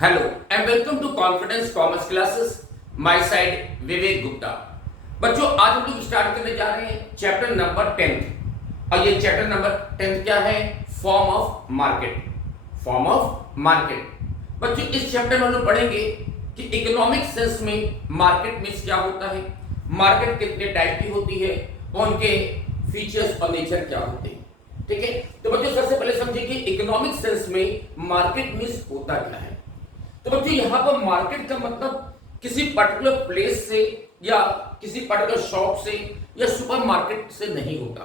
Hello and welcome to Confidence Commerce Classes. My side Vivek Gupta. बच्चों, आज हम लोग स्टार्ट करने जा रहे हैं चैप्टर नंबर 10 और ये चैप्टर नंबर 10 क्या है? Form of market. Form of market. बच्चों, इस चैप्टर में हम लोग पढ़ेंगे कि इकोनॉमिक सेंस में मार्केट मींस क्या होता है, मार्केट कितने टाइप की होती है और उनके फीचर्स और नेचर क्या होते हैं। ठीक है, तो बच्चों सबसे पहले समझिए कि इकोनॉमिक सेंस में मार्केट मींस होता क्या है। तो बच्चों यहां पर मार्केट का मतलब किसी पर्टिकुलर प्लेस से या किसी पर्टिकुलर शॉप से या सुपरमार्केट से नहीं होता,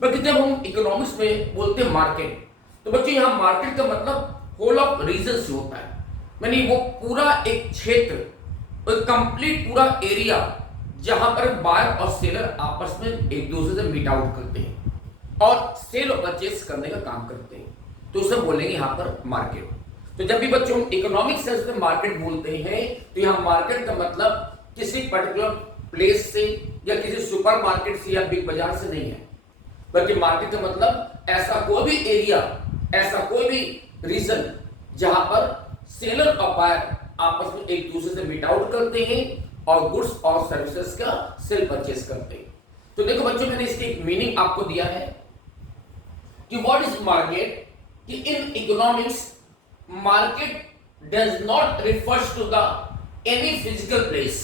बल्कि जब हम इकोनॉमिक्स में बोलते हैं मार्केट, तो बच्चों यहां मार्केट का मतलब होल ऑफ रीजन से होता है। यानी वो पूरा एक क्षेत्र, कंप्लीट पूरा एरिया जहां पर बायर और सेलर आपस में एक दूसरे से मीट आउट करते हैं और सेल और परचेस करने का काम करते हैं, तो उसे बोलेंगे यहां पर मार्केट। तो जब भी बच्चों इकोनॉमिक सेंस में मार्केट बोलते हैं तो यहां मार्केट का मतलब किसी पर्टिकुलर प्लेस से या किसी सुपरमार्केट से या बिग बाजार से नहीं है, बल्कि मार्केट का मतलब ऐसा कोई भी एरिया, ऐसा कोई भी रीजन जहां पर सेलर और बायर आपस में एक दूसरे से मीट आउट करते हैं और गुड्स और सर्विसेज का सेल परचेस करते हैं। तो देखो बच्चों, मैंने इसकी एक मीनिंग आपको दिया है कि व्हाट इज मार्केट। कि in economics market does not refers to the any physical place,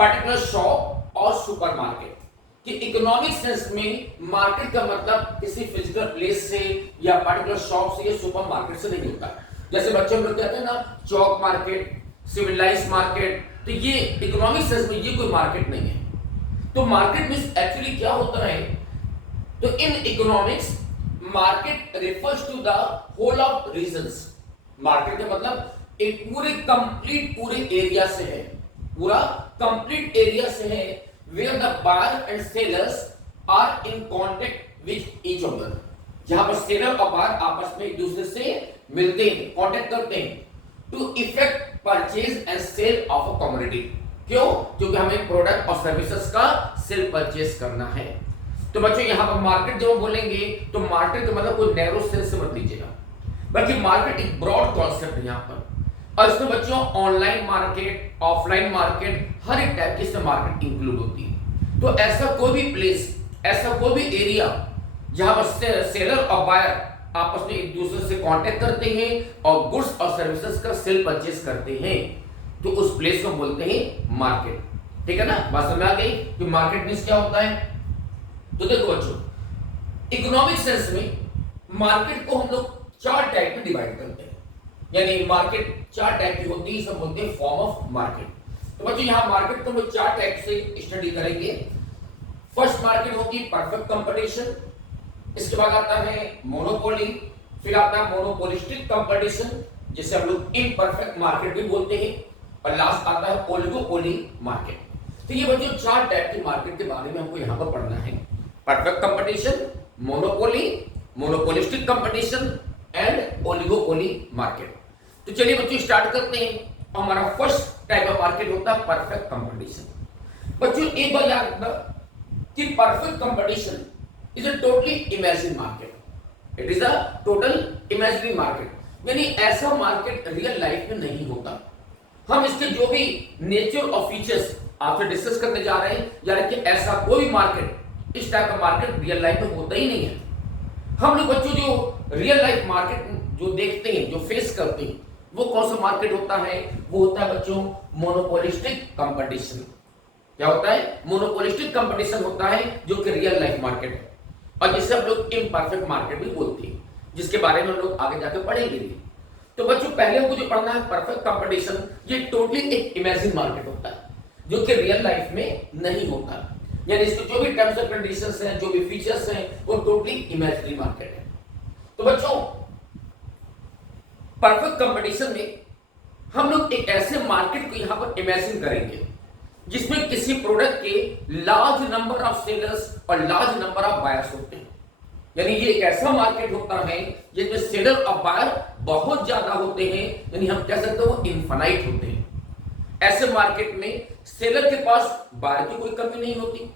particular shop और supermarket। कि इकोनॉमिक सेंस में मार्केट का मतलब किसी फिजिकल प्लेस से या पर्टिकुलर शॉप से या सुपरमार्केट से नहीं होता। जैसे बच्चे हम लोग कहते हैं ना चौक मार्केट, सिविलाइज्ड मार्केट, तो ये इकोनॉमिक सेंस में ये कोई मार्केट नहीं है। तो मार्केट में एक्चुअली क्या होता है, तो in economics market refers to the whole of regions. Market का मतलब एक पूरे कंप्लीट पूरे एरिया से है, पूरा कंप्लीट एरिया से है, where the buyer and sellers are in contact with each other. जहां पर सेलर और बायर आपस में एक दूसरे से मिलते हैं, कांटेक्ट करते हैं to effect purchase and sale of a commodity. क्यों? क्योंकि हमें प्रोडक्ट और सर्विसेज का सेल परचेज करना है। तो बच्चों यहां पर मार्केट जब बोलेंगे तो मार्केट का मतलब कोई नैरो सेंस से मत लीजिएगा, बल्कि मार्केट एक ब्रॉड कॉन्सेप्ट है यहाँ पर। और इसमें बच्चों ऑनलाइन मार्केट, ऑफलाइन मार्केट, हर एक टाइप की इसमें मार्केट इंक्लूड होती है। तो ऐसा कोई भी प्लेस, ऐसा कोई भी एरिया जहां पर सेलर और बायर आपस में एक दूसरे से कांटेक्ट करते हैं और गुड्स और सर्विसेज का सेल परचेस करते हैं, तो उस प्लेस को बोलते हैं मार्केट। ठीक है ना, बात समझ आ गई कि मार्केट मींस क्या होता है। तो देखो बच्चों, इकोनॉमिक सेंस में मार्केट को हम लोग चार टाइप में डिवाइड करते हैं, यानी मार्केट चार टाइप की होती है, सब बोलते हैं फॉर्म ऑफ मार्केट। तो बच्चों यहां मार्केट को हम लोग चार टाइप से स्टडी करेंगे। फर्स्ट मार्केट होती है परफेक्ट कंपटीशन, इसके बाद आता है मोनोपोली, फिर आता है मोनोपोलिस्टिक कंपटीशन जिसे हम लोग इम्परफेक्ट मार्केट भी बोलते हैं, और लास्ट आता है ओलिगोपोली मार्केट। तो ये बच्चों चार टाइप की मार्केट के बारे में हमको यहां पर पढ़ना है। Perfect competition, monopoly, monopolistic competition and oligopoly market. तो चलिए बच्चों स्टार्ट करते हैं। हमारा फर्स्ट टाइप ऑफ मार्केट होता है परफेक्ट कंपटीशन। बच्चों एक बार याद रखना कि perfect competition is a totally imagine market. It is a total imaginary market, यानी ऐसा मार्केट रियल लाइफ में नहीं होता। हम इसके जो भी नेचर और फीचर्स आपसे डिस्कस करने जा रहे हैं, यानी कि ऐसा कोई मार्केट, इस टाइप का मार्केट रियल लाइफ में होता ही नहीं है। हम लोग बच्चों जो रियल लाइफ मार्केट जो देखते हैं, जो फेस करते हैं, वो कौन सा मार्केट होता है? वो होता है बच्चों मोनोपोलिस्टिक कंपटीशन। क्या होता है? मोनोपोलिस्टिक कंपटीशन होता है जो कि रियल लाइफ मार्केट है, और जिसे हम लोग इम्परफेक्ट मार्केट भी बोलते हैं, जिसके बारे में हम लोग आगे जाकर पढ़ेंगे। तो बच्चों पहले हमको जो पढ़ना है परफेक्ट कंपटीशन, ये टोटली एक इमेजिन मार्केट होता है जो कि रियल लाइफ में नहीं होता, यानी इसके जो भी टर्म्स एंड कंडीशंस हैं, जो भी फीचर्स हैं, वो टोटली इमेजिनरी मार्केट है। तो बच्चों परफेक्ट कंपटीशन में हम लोग एक ऐसे मार्केट को यहां पर इमेजिन करेंगे जिसमें किसी प्रोडक्ट के लार्ज नंबर ऑफ सेलर्स और लार्ज नंबर ऑफ बायर्स होते हैं। यानी ये एक ऐसा मार्केट होता है जिसमें सेलर और बायर बहुत ज्यादा होते हैं, यानी हम कह सकते हैं वो इनफाइनाइट होते हैं। ऐसे मार्केट में सेलर के पास बायर की कोई कमी नहीं होती,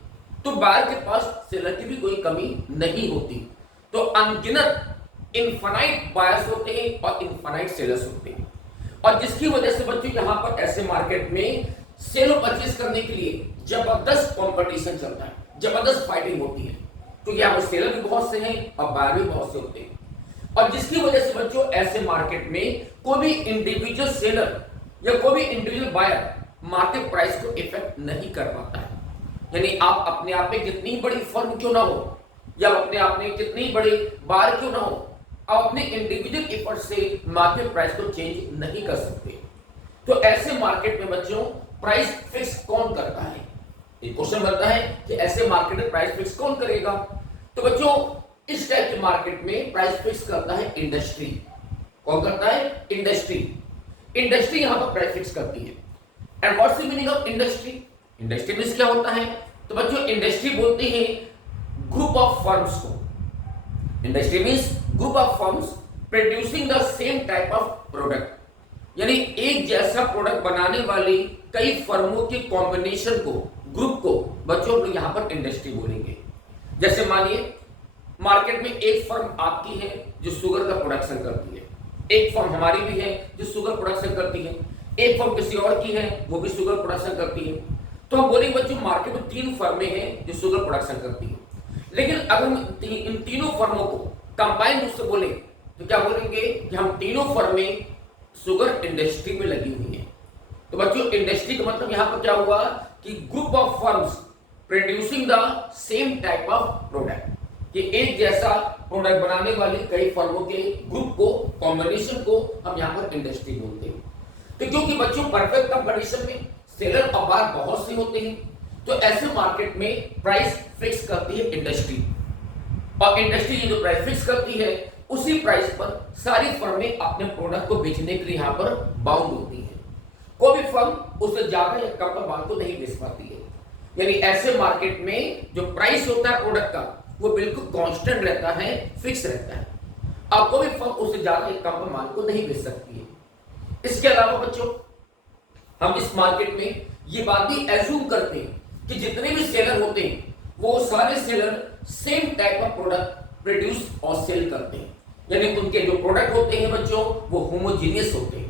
तो बायर के पास सेलर की भी कोई कमी नहीं होती। तो अनगिनत इनफाइनाइट बायर्स होते हैं और इनफाइनाइट सेलर्स होते हैं। और जिसकी वजह से बच्चों यहां पर ऐसे मार्केट में सेल और परचेज करने के लिए जबरदस्त कंपटीशन चलता है, जबरदस्त फाइटिंग होती है, क्योंकि यहाँ पर सेलर भी बहुत से हैं और बायर भी बहुत से होते हैं। और जिसकी वजह से बच्चों ऐसे मार्केट में कोई भी इंडिविजुअल सेलर या कोई भी इंडिविजुअल बायर मार्केट प्राइस को इफेक्ट नहीं कर पाता है। यानी आप अपने आप में कितनी बड़ी फर्म क्यों ना हो या अपने आप में कितनी बड़ी बायर क्यों ना हो, आप अपने इंडिविजुअल एफर्ट से मार्केट प्राइस को चेंज नहीं कर सकते। तो ऐसे मार्केट में बच्चों प्राइस फिक्स कौन करता है? एक क्वेश्चन बनता है कि ऐसे मार्केट में प्राइस फिक्स कौन करेगा? तो बच्चों इस टाइप के मार्केट में प्राइस फिक्स करता है इंडस्ट्री। कौन करता है? इंडस्ट्री। इंडस्ट्री यहां पर प्राइस फिक्स करती है। And what's the meaning of industry? Industry means क्या होता है? तो बच्चों इंडस्ट्री बोलते हैं ग्रुप ऑफ फर्म्स को। Industry means group of firms producing the same type of product. यानी एक जैसा प्रोडक्ट बनाने वाली कई फर्मों के कॉम्बिनेशन को, ग्रुप को बच्चों लोग यहां पर इंडस्ट्री बोलेंगे। जैसे मानिए मार्केट में एक फर्म आपकी है जो शुगर का प्रोडक्शन करती है, एक फर्म हमारी भी है जो शुगर प्रोडक्शन करती है, एक फर्म किसी और की है वो भी शुगर प्रोडक्शन करती है। तो हम बोलेंगे बच्चों मार्केट में 3 फर्में हैं जो शुगर प्रोडक्शन करती है। लेकिन अगर हम इन तीनों फर्मों को कंबाइन रूप से बोले तो क्या बोलेंगे कि हम तीनों फर्में शुगर इंडस्ट्री में लगी हुई हैं। तो बच्चों इंडस्ट्री का मतलब यहां पर क्या हुआ कि group of firms producing the same type of product, कि एक जैसा प्रोडक्ट बनाने वाली कई फर्मों के ग्रुप को, कॉम्बिनेशन को हम यहां पर इंडस्ट्री बोलते हैं। तो क्योंकि बच्चों परफेक्ट कंपटीशन में सेलर और बायर बहुत से होते हैं, तो ऐसे मार्केट में प्राइस फिक्स करती है इंडस्ट्री। और इंडस्ट्री जो प्राइस फिक्स करती है उसी प्राइस पर सारी फर्में अपने प्रोडक्ट को बेचने के लिए यहां पर बाउंड होती है। कोई भी फर्म उससे ज्यादा या कम पर माल को नहीं बेच पाती है। यानी ऐसे मार्केट में जो प्राइस होता है प्रोडक्ट का वो बिल्कुल कांस्टेंट रहता है, फिक्स रहता है। अब कोई भी फर्म उससे ज्यादा या कम पर माल को नहीं बेच सकती है। इसके अलावा बच्चों हम इस मार्केट में ये बात भी एज्यूम करते हैं कि जितने भी सेलर होते हैं वो सारे seller same type of product produce और सेल करते हैं। यानी उनके जो प्रोडक्ट होते हैं बच्चों वो होमोजीनियस होते हैं।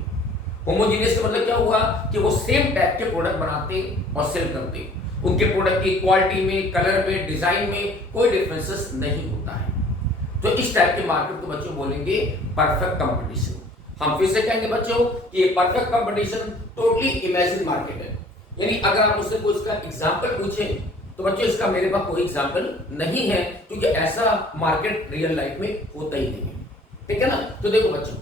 होमोजीनियस का मतलब क्या हुआ कि वो सेम टाइप के प्रोडक्ट बनाते और सेल करते। उनके प्रोडक्ट की क्वालिटी में, कलर में, डिजाइन में कोई डिफरेंसेस नहीं होता है। तो इस टाइप के मार्केट को बच्चों बोलेंगे परफेक्ट कंपटीशन। हम फिर से कहेंगे बच्चों कि perfect competition totally imagine market है। यानी अगर आप मुझसे कोई इसका एग्जांपल पूछें तो बच्चों इसका मेरे पास कोई एग्जांपल नहीं है, क्योंकि ऐसा मार्केट रियल लाइफ में होता ही नहीं है। ठीक है ना? तो देखो बच्चों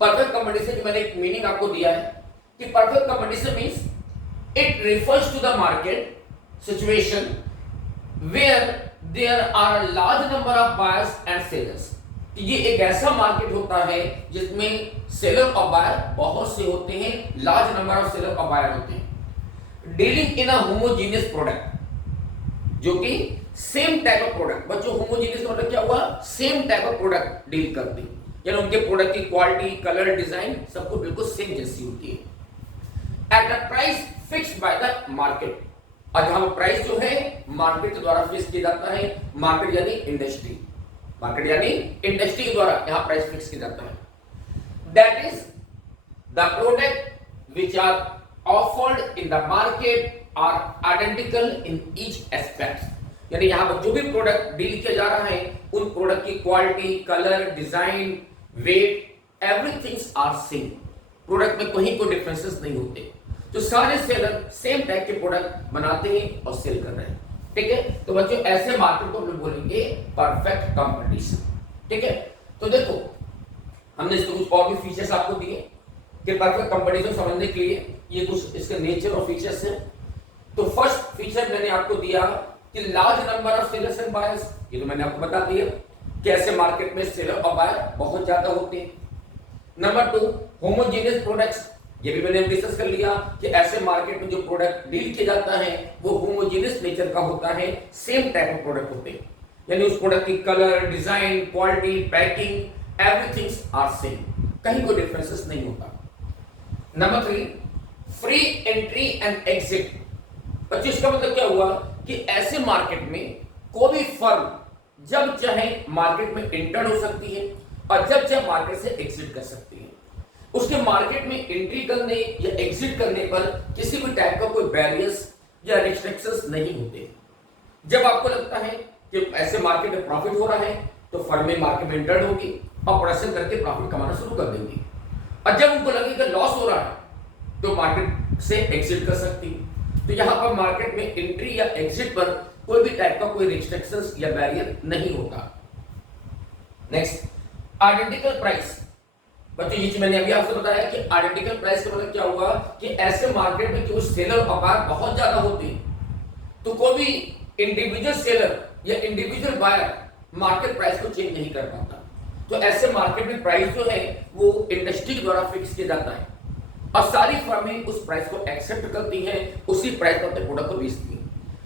परफेक्ट कंपटीशन की मैंने एक मीनिंग आपको दिया है कि perfect competition means it refers to the market situation where there are a large number of buyers and sellers. ये एक ऐसा मार्केट होता है जिसमें सेलर और बायर बहुत से होते हैं, लार्ज नंबर ऑफ सेलर और बायर होते हैं, dealing in a homogeneous product, जो कि सेम टाइप ऑफ प्रोडक्ट। बच्चों होमोजेनियस मतलब क्या हुआ? Same type of product deal करते हैं, यानी उनके प्रोडक्ट की क्वालिटी, कलर, डिजाइन सबको बिल्कुल सेम जैसी होती है। At the price fixed by the market, और जहां प्राइस जो है मार्केट के द्वारा फिक्स किया जाता है। मार्केट यानी इंडस्ट्री, मार्केट यानी इंडस्ट्री के द्वारा यहां प्राइस फिक्स किया जाता है। That is the product which are offered in the market are identical in each aspect. यानी यहां पर जो भी प्रोडक्ट डील किया जा रहा है उन प्रोडक्ट की quality, colour, design, weight, everythings are same. Product में कहीं कोई डिफरेंसेस नहीं होते। तो सारे सेलर सेम टाइप के प्रोडक्ट बनाते हैं और सेल कर रहे हैं। ठीक है? तो बच्चों ऐसे मार्केट को हम लोग बोलेंगे परफेक्ट कंपटीशन। ठीक है? तो देखो हमने इसके कुछ और भी फीचर्स आपको दिए कि परफेक्ट कंपटीशन समझने के लिए ये कुछ इसके नेचर और फीचर्स हैं। तो फर्स्ट फीचर मैंने आपको दिया कि large number of sellers and buyers, ये तो मैंने आपको बता दिया कि ऐसे मार्केट में सेलर और बायर बहुत ज्यादा होते हैं। नंबर 2 होमोजेनियस प्रोडक्ट्स, ये भी मैंने डिस्कस कर लिया कि ऐसे मार्केट में जो प्रोडक्ट डील किया जाता है वो होमोजेनियस नेचर का होता है, सेम टाइप ऑफ प्रोडक्ट होते हैं, यानी उस प्रोडक्ट की colour, design, quality, packing everythings are same, कहीं कोई डिफरेंसेस नहीं होता। Number 3 free entry and exit. बच्चों इसका मतलब क्या हुआ कि ऐसे मार्केट में कोई भी फर्म जब चाहे मार्केट में एंटर हो सकती है और जब चाहे मार्केट से एग्जिट कर सकती है। उसके मार्केट में एंट्री करने या एग्जिट करने पर किसी भी टाइप का कोई बैरियर्स या रिस्ट्रिक्शंस नहीं होते। जब आपको लगता है कि ऐसे मार्केट में प्रॉफिट हो रहा है तो फर्में मार्केट में एंटर्ड होगी और प्रोडक्शन करके प्रॉफिट कमाना शुरू कर देंगी, और जब उनको लगे कि लॉस हो रहा है तो मार्केट से एग्जिट कर सकती है। तो यहां पर मार्केट में एंट्री या एग्जिट पर कोई भी टाइप का कोई रिस्ट्रिक्शंस या बैरियर नहीं होता। Next, identical price. बच्चों ये मैंने अभी आपसे बताया कि आइडेंटिकल प्राइस का मतलब क्या हुआ कि ऐसे मार्केट में जो सेलर और बायर बहुत ज्यादा होते हैं तो कोई भी इंडिविजुअल सेलर या इंडिविजुअल बायर मार्केट प्राइस को चेंज नहीं कर पाता। तो ऐसे मार्केट में प्राइस जो है वो इंडस्ट्री द्वारा फिक्स किया जाता है और सारी फर्में उस प्राइस को एक्सेप्ट करती हैं, उसी प्राइस पर अपने प्रोडक्ट को बेचती हैं।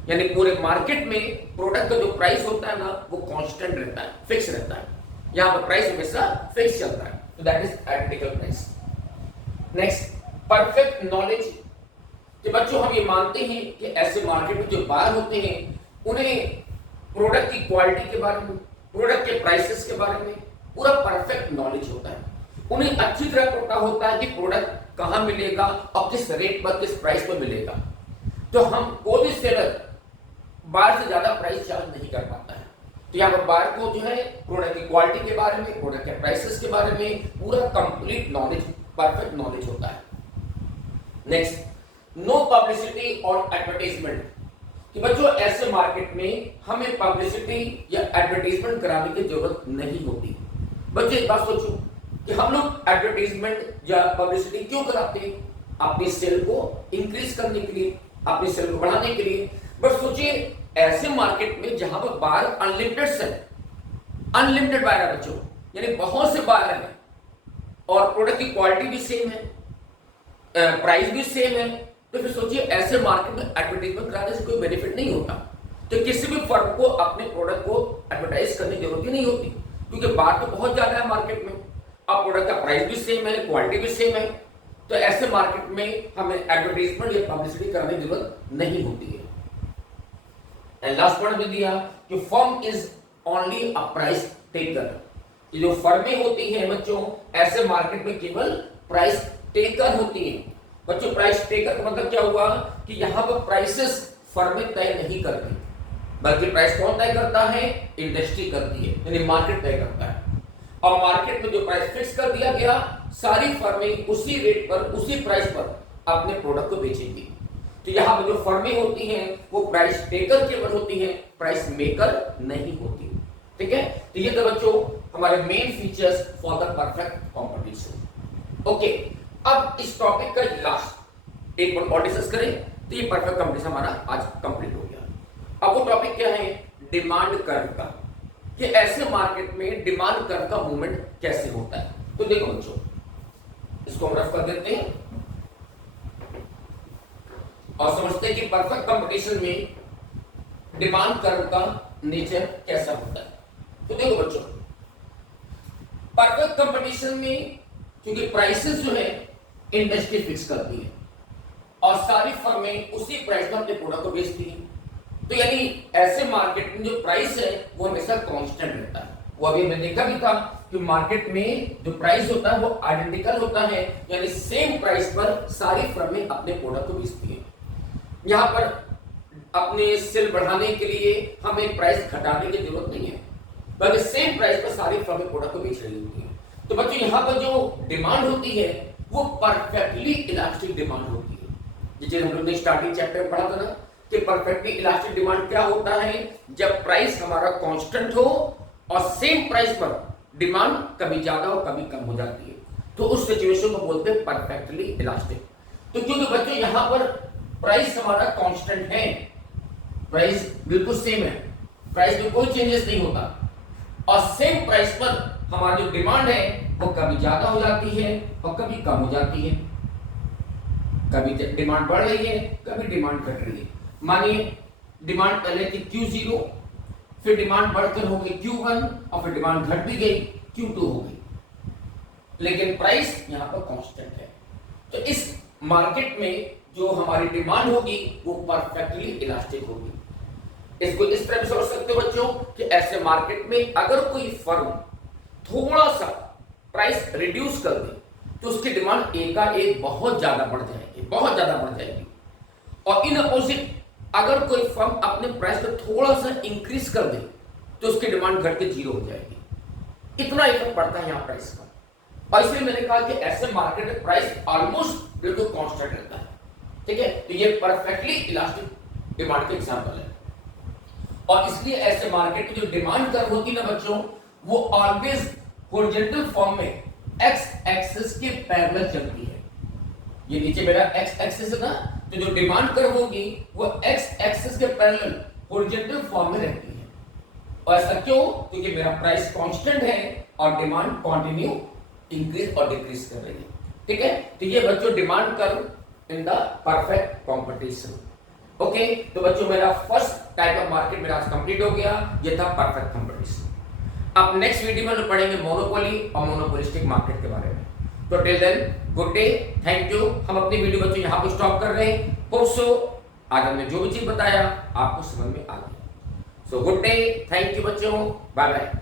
यानी पूरे मार्केट में प्रोडक्ट का जो प्राइस होता है ना वो कांस्टेंट रहता है, फिक्स रहता है। यहां पर प्राइस हमेशा फिक्स चलता है। So that is identical price. Next, perfect knowledge. कि बच्चों हम ये मानते हैं कि ऐसे मार्केट में जो बायर होते हैं उन्हें प्रोडक्ट की क्वालिटी के बारे में, प्रोडक्ट के प्राइसेस के बारे में पूरा परफेक्ट नॉलेज होता है। उन्हें अच्छी तरह पता होता है कि प्रोडक्ट कहां मिलेगा और किस रेट पर, किस प्राइस पर मिलेगा। तो हम कोई भी सेलर बायर से ज्यादा प्राइस चार्ज नहीं कर पाता है। तो यहाँ पर बायर को जो है प्रोडक्ट की क्वालिटी के बारे में, प्रोडक्ट के प्राइसेस के बारे में पूरा कंप्लीट नॉलेज, परफेक्ट नॉलेज होता है। नेक्स्ट, नो पब्लिसिटी और एडवर्टाइजमेंट। कि बच्चों ऐसे मार्केट में हमें पब्लिसिटी या एडवर्टाइजमेंट कराने की जरूरत नहीं होती। बच्चों एक बात सोचो कि हम लोग एडवर्टाइजमेंट या पब्लिसिटी क्यों कराते हैं? अपनी सेल को इंक्रीज करने के लिए, अपनी सेल को बढ़ाने के लिए। बट सोचिए ऐसे मार्केट में जहां पर बायर अनलिमिटेड है, अनलिमिटेड बायर है बच्चों, यानी बहुत से बायर हैं और प्रोडक्ट की क्वालिटी भी सेम है, प्राइस भी सेम है, तो फिर सोचिए ऐसे मार्केट में एडवर्टाइजमेंट कराने से कोई बेनिफिट नहीं होता। तो किसी भी फर्म को अपने प्रोडक्ट को एडवर्टाइज करने की जरूरत ही नहीं होती, क्योंकि बात तो बहुत ज्यादा है मार्केट में, अब प्रोडक्ट का प्राइस भी सेम है, क्वालिटी भी सेम है। तो ऐसे मार्केट में हमें एडवर्टाइजमेंट या पब्लिसिटी कराने की जरूरत नहीं होती है। एंड लास्ट पॉइंट में दिया कि firm is only a price taker. ये जो फर्में होती हैं बच्चों ऐसे मार्केट में केवल प्राइस टेकर होती हैं। बच्चों प्राइस टेकर का मतलब क्या हुआ कि यहां पर प्राइसेस फर्में तय नहीं करती, बल्कि प्राइस कौन तय करता है? इंडस्ट्री करती है, यानी मार्केट तय करता है। और मार्केट में जो प्राइस फिक्स कर दिया गया, सारी फर्में उसी रेट पर, उसी प्राइस पर अपने प्रोडक्ट को बेचेंगी। तो यहाँ पर जो फर्में होती हैं वो प्राइस टेकर केवल होती हैं, प्राइस मेकर नहीं होती। ठीक है, तो ये तो बच्चों हमारे main features for the perfect competition. Okay, अब इस टॉपिक का लास्ट एक पॉइंट और डिस्कस करें तो ये परफेक्ट कंपटीशन हमारा आज कंप्लीट हो गया। अब वो टॉपिक क्या है? डिमांड कर्व का, कि ऐसे मार्केट में डिमांड कर्व का मूवमेंट कैसे होता है। तो देखो बच्चों, इसको हम रफ कर देते हैं और समझते हैं कि परफेक्ट कंपटीशन में डिमांड कर्व का नेचर कैसा होता है। तो देखो बच्चों, परफेक्ट कंपटीशन में क्योंकि प्राइसेस जो है इंडस्ट्री फिक्स करती है और सारी फर्में उसी प्राइस में अपने प्रोडक्ट को बेचती हैं, तो यानी ऐसे मार्केट में जो प्राइस है वो हमेशा कांस्टेंट रहता है। वो अभी हमने देखा भी था कि मार्केट में जो प्राइस होता है वो आइडेंटिकल होता है, यानी सेम प्राइस पर सारी फर्में अपने प्रोडक्ट को बेचती हैं। यहाँ पर अपने सेल बढ़ाने के लिए हमें प्राइस घटाने की जरूरत नहीं है, बल्कि सेम प्राइस पर सारी फर्में प्रोडक्ट को बेच रही होती हैं। तो बच्चों यहाँ पर जो डिमांड होती है वो परफेक्टली इलास्टिक डिमांड होती है। जैसे हम लोग ने स्टार्टिंग चैप्टर में पढ़ा था ना कि परफेक्टली इलास्टिक डिमांड क्या होता है? जब प्राइस हमारा कांस्टेंट हो और सेम प्राइस पर डिमांड कभी ज्यादा और कभी कम हो जाती है, तो उस सिचुएशन को बोलते हैं परफेक्टली इलास्टिक। तो क्योंकि बच्चों यहाँ पर प्राइस हमारा कांस्टेंट है, प्राइस बिल्कुल सेम है, प्राइस में कोई चेंजेस नहीं होता, और सेम प्राइस पर हमारी जो डिमांड है वो कभी ज्यादा हो जाती है और कभी कम हो जाती है, कभी डिमांड बढ़ रही है, कभी डिमांड घट रही है। मानिए डिमांड पहले थी Q0, फिर डिमांड बढ़कर हो गई Q1 और फिर डिमांड घट भी गई Q2 हो गई, लेकिन प्राइस यहाँ पर कांस्टेंट है। तो इस मार्केट में जो हमारी डिमांड होगी वो परफेक्टली इलास्टिक होगी। इसको इस तरह से समझ सकते हो बच्चों कि ऐसे मार्केट में अगर कोई फर्म थोड़ा सा प्राइस रिड्यूस कर दे तो उसकी डिमांड एक का एक बहुत ज्यादा बढ़ जाएगी, बहुत ज्यादा बढ़ जाएगी। और इन अपोजिट अगर कोई फर्म अपने प्राइस को थोड़ा सा इंक्रीज कर दे तो उसकी डिमांड घट के जीरो हो जाएगी। इतना इफेक्ट पड़ता है यहाँ प्राइस का। और इसलिए मैंने कहा कि ऐसे मार्केट में प्राइस ऑलमोस्ट बिल्कुल कांस्टेंट रहता है, ठीक है। तो ये परफेक्टली इलास्टिक डिमांड का एग्जांपल है। और इसलिए ऐसे मार्केट में जो डिमांड कर्व होती है ना बच्चों, वो ऑलवेज हॉरिजॉन्टल फॉर्म में एक्स एक्सिस के पैरेलल चलती है। ये नीचे मेरा एक्स एक्सिस है ना, तो जो डिमांड कर्व होगी वो एक्स एक्सिस के पैरेलल हॉरिजॉन्टल फॉर्म में रहती है। और ऐसा क्यों? क्योंकि मेरा प्राइस कांस्टेंट है और डिमांड कंटिन्यू इंक्रीज और डिक्रीज कर रही है, ठीक है। तो ये बच्चों demand curve in the perfect competition. Okay, तो बच्चों मेरा फर्स्ट टाइप ऑफ मार्केट मेरा आज कंप्लीट हो गया, ये था परफेक्ट कंपटीशन। अब नेक्स्ट वीडियो में हम पढ़ेंगे मोनोपोली और मोनोपोलिस्टिक मार्केट के बारे में। तो till then good day, thank you. हम अपनी वीडियो बच्चों यहाँ पर स्टॉप कर रहे हैं। होप सो आज हमने जो भी चीज बताया आपको समझ में आ गई। So good day, thank you बच्चों, बाय बाय।